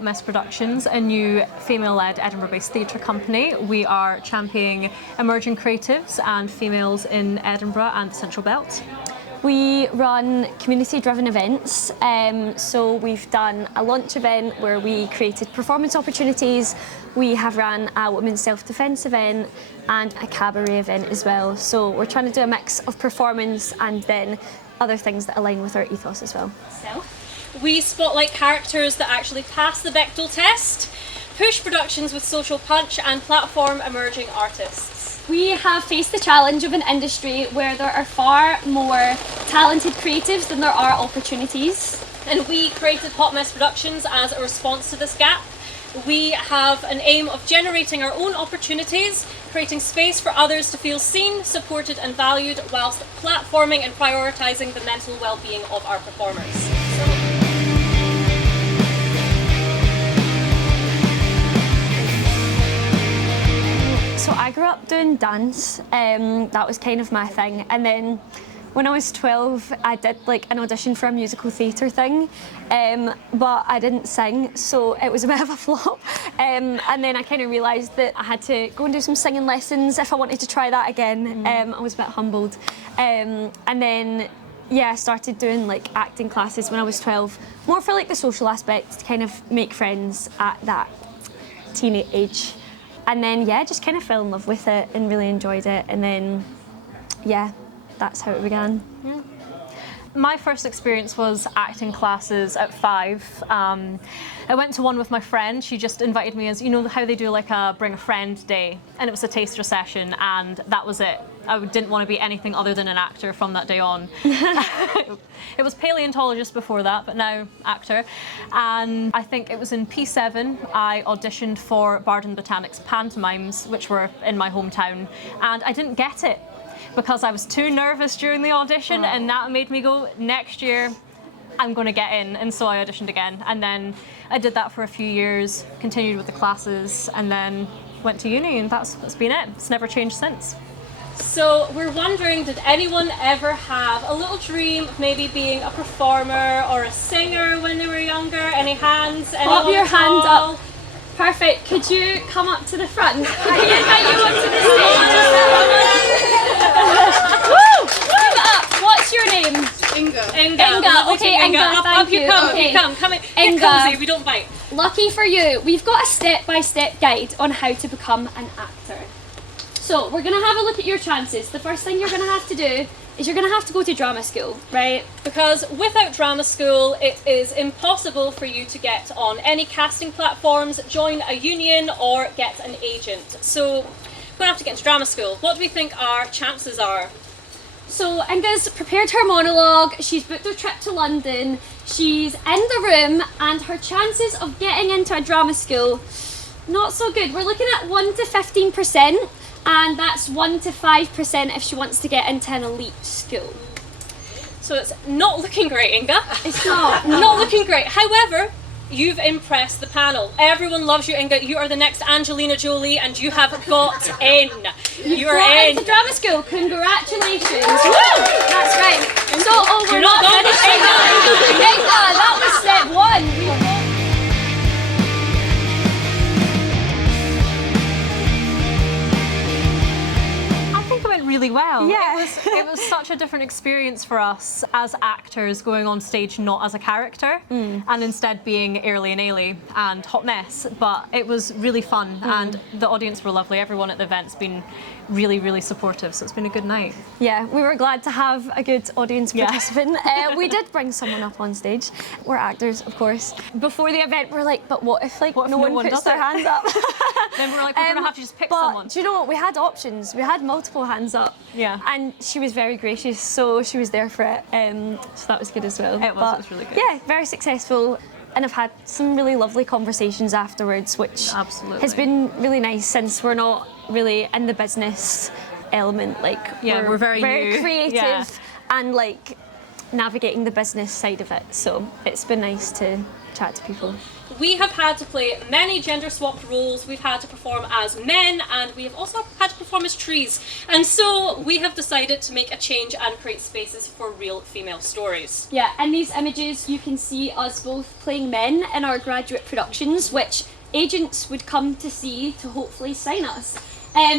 Hot Mess Productions, a new female-led Edinburgh-based theatre company. We are championing emerging creatives and females in Edinburgh and the Central Belt. We run community-driven events, so we've done a launch event where we created performance opportunities. We have run a women's self-defence event and a cabaret event as well. So we're trying to do a mix of performance and then other things that align with our ethos as well. We spotlight characters that actually pass the Bechdel test, push productions with social punch, and platform emerging artists. We have faced the challenge of an industry where there are far more talented creatives than there are opportunities. And we created Hot Mess Productions as a response to this gap. We have an aim of generating our own opportunities, creating space for others to feel seen, supported and valued, whilst platforming and prioritising the mental well-being of our performers. So I grew up doing dance, that was kind of my thing, and then when I was 12 I did like an audition for a musical theatre thing, but I didn't sing, so it was a bit of a flop, and then I kind of realised that I had to go and do some singing lessons if I wanted to try that again. I was a bit humbled, and then I started doing like acting classes when I was 12, more for like the social aspect, to kind of make friends at that teenage age. And then, just kind of fell in love with it and really enjoyed it. And then, that's how it began. Yeah. My first experience was acting classes at 5. I went to one with my friend. She just invited me as, you know how they do like a bring a friend day, and it was a taster session, and that was it. I didn't want to be anything other than an actor from that day on. It was paleontologist before that, but now actor. And I think it was in P7 I auditioned for Bard and Botanic's pantomimes, which were in my hometown, and I didn't get it because I was too nervous during the audition, and that made me go, next year I'm going to get in, and so I auditioned again. And then I did that for a few years, continued with the classes, and then went to uni, and that's been it. It's never changed since. So we're wondering, did anyone ever have a little dream of maybe being a performer or a singer when they were younger? Any hands? Pop your hand up. Perfect. Could you come up to the front? I can invite you up to the stage. Woo! Give it up. What's your name? Inga. Okay, Inga. Up you come. Okay. Come in. Inga. Get cozy. We don't bite. Lucky for you, we've got a step-by-step guide on how to become an actor. So we're going to have a look at your chances. The first thing you're going to have to do is you're going to have to go to drama school, right? Because without drama school, it is impossible for you to get on any casting platforms, join a union, or get an agent. So we're going to have to get into drama school. What do we think our chances are? So Inga's prepared her monologue, she's booked her trip to London, she's in the room, and her chances of getting into a drama school, not so good. We're looking at 1 to 15%. And that's 1 to 5% if she wants to get into an elite school. So it's not looking great, Inga. It's not. Not looking great. However, you've impressed the panel. Everyone loves you, Inga. You are the next Angelina Jolie, and you have got in. You are in. Into drama school. Congratulations. Woo! That's right. So, we're not finished. Inga, that was step 1. Really well. Yeah. It was such a different experience for us as actors, going on stage not as a character and instead being Early and Ailey and Hot Mess, but it was really fun and the audience were lovely. Everyone at the event's been really supportive, so it's been a good night. Yeah, we were glad to have a good audience participant. We did bring someone up on stage. We're actors, of course. Before the event, we're like, but what if no one puts their hands up? Then we're like, we're gonna have to just pick someone. Do you know what? We had options. We had multiple hands up. Yeah. And she was very gracious, so she was there for it. So that was good as well. It was really good. Yeah, very successful. And I've had some really lovely conversations afterwards, which has been really nice since we're not really in the business element. Like, we're very creative and like navigating the business side of it. So it's been nice to chat to people. We have had to play many gender-swapped roles, we've had to perform as men, and we have also had to perform as trees. And so we have decided to make a change and create spaces for real female stories. Yeah, in these images you can see us both playing men in our graduate productions, which agents would come to see to hopefully sign us.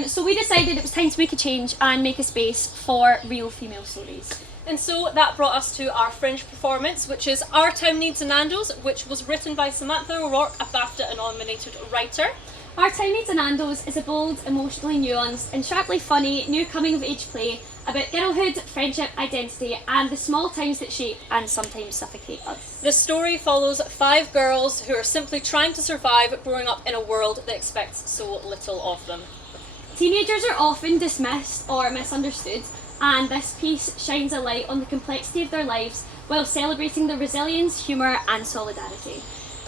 So we decided it was time to make a change and make a space for real female stories. And so that brought us to our fringe performance, which is Our Town Needs a Nando's, which was written by Samantha O'Rourke, a BAFTA-nominated writer. Our Town Needs a Nando's is a bold, emotionally nuanced and sharply funny new coming-of-age play about girlhood, friendship, identity and the small towns that shape and sometimes suffocate us. The story follows 5 girls who are simply trying to survive growing up in a world that expects so little of them. Teenagers are often dismissed or misunderstood, and this piece shines a light on the complexity of their lives while celebrating their resilience, humour and solidarity.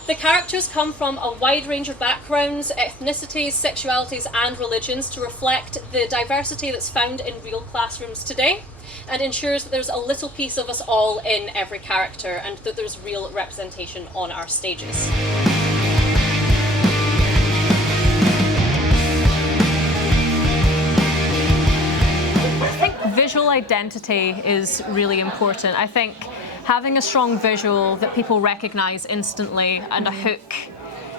The characters come from a wide range of backgrounds, ethnicities, sexualities and religions to reflect the diversity that's found in real classrooms today, and ensures that there's a little piece of us all in every character and that there's real representation on our stages. Visual identity is really important. I think having a strong visual that people recognise instantly and a hook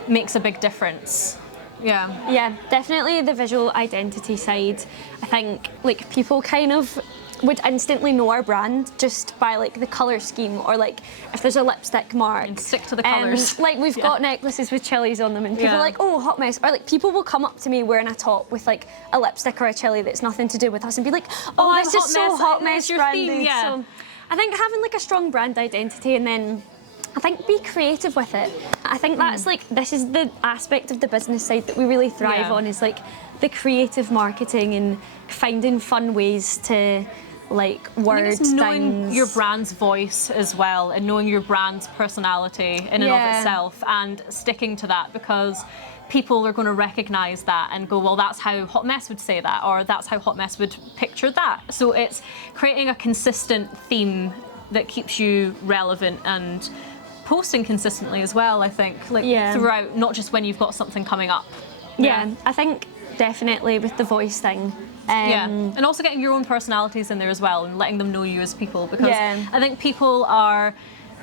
makes a big difference. Yeah. Yeah, definitely the visual identity side. I think like people kind of would instantly know our brand just by like the colour scheme, or like if there's a lipstick mark. And stick to the colours. Like we've got necklaces with chilies on them and people are like, oh, hot mess. Or like people will come up to me wearing a top with like a lipstick or a chili that's nothing to do with us and be like, oh, this is so hot mess your branded. theme, yeah. So I think having like a strong brand identity, and then I think be creative with it. I think that's like, this is the aspect of the business side that we really thrive on, is like the creative marketing and finding fun ways to like word it's knowing things. your brand's voice as well, and knowing your brand's personality in and of itself, and sticking to that, because people are going to recognise that and go, well, that's how Hot Mess would say that, or that's how Hot Mess would picture that. So it's creating a consistent theme that keeps you relevant and posting consistently as well, I think, like throughout, not just when you've got something coming up. Yeah, I think definitely with the voice thing. And also getting your own personalities in there as well, and letting them know you as people, because I think people are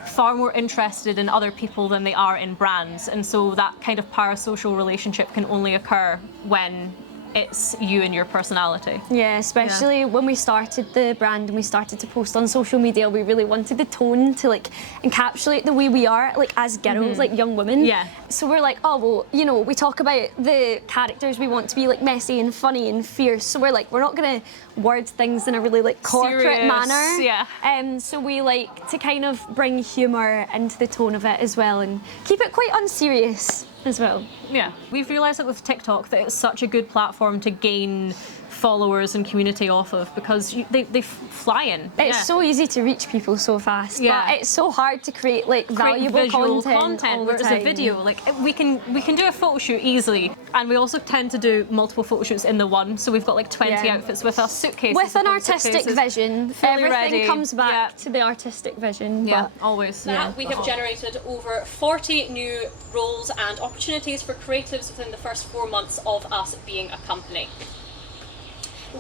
far more interested in other people than they are in brands, and so that kind of parasocial relationship can only occur when it's you and your personality. Yeah, especially when we started the brand and we started to post on social media, we really wanted the tone to like encapsulate the way we are, like as girls, like young women. Yeah. So we're like, oh well, you know, we talk about the characters, we want to be like messy and funny and fierce. So we're like, we're not gonna word things in a really like corporate serious manner. Yeah. So we like to kind of bring humour into the tone of it as well, and keep it quite unserious as well. Yeah, we've realised that with TikTok that it's such a good platform to gain followers and community off of, because they fly in. It's so easy to reach people so fast, but it's so hard to create like valuable visual content all the whereas time. a video, like we can do a photo shoot easily, and we also tend to do multiple photo shoots in the one, so we've got like 20 outfits with us, suitcases with an upon artistic suitcases, vision. fully Everything ready. comes back to the artistic vision. Yeah, but always. We have generated over 40 new roles and opportunities for creatives within the first 4 months of us being a company.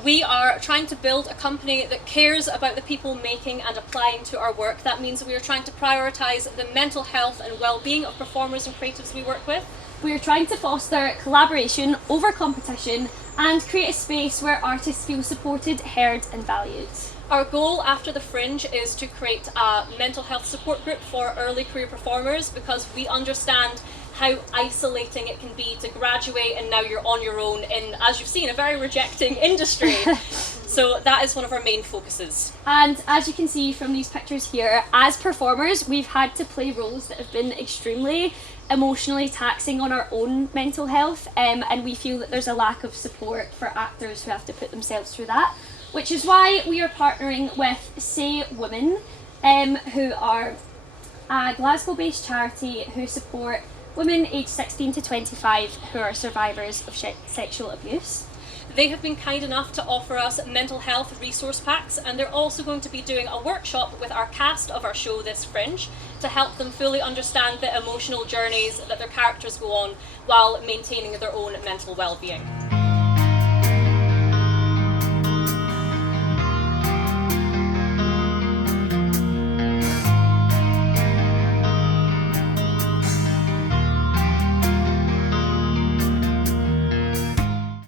We are trying to build a company that cares about the people making and applying to our work. That means we are trying to prioritise the mental health and well-being of performers and creatives we work with. We are trying to foster collaboration over competition and create a space where artists feel supported, heard and valued. Our goal after the Fringe is to create a mental health support group for early career performers, because we understand how isolating it can be to graduate and now you're on your own in, as you've seen, a very rejecting industry. So that is one of our main focuses. And as you can see from these pictures here, as performers we've had to play roles that have been extremely emotionally taxing on our own mental health, and we feel that there's a lack of support for actors who have to put themselves through that, which is why we are partnering with Say Women, who are a Glasgow-based charity who support women aged 16 to 25 who are survivors of sexual abuse. They have been kind enough to offer us mental health resource packs, and they're also going to be doing a workshop with our cast of our show this Fringe to help them fully understand the emotional journeys that their characters go on while maintaining their own mental well-being.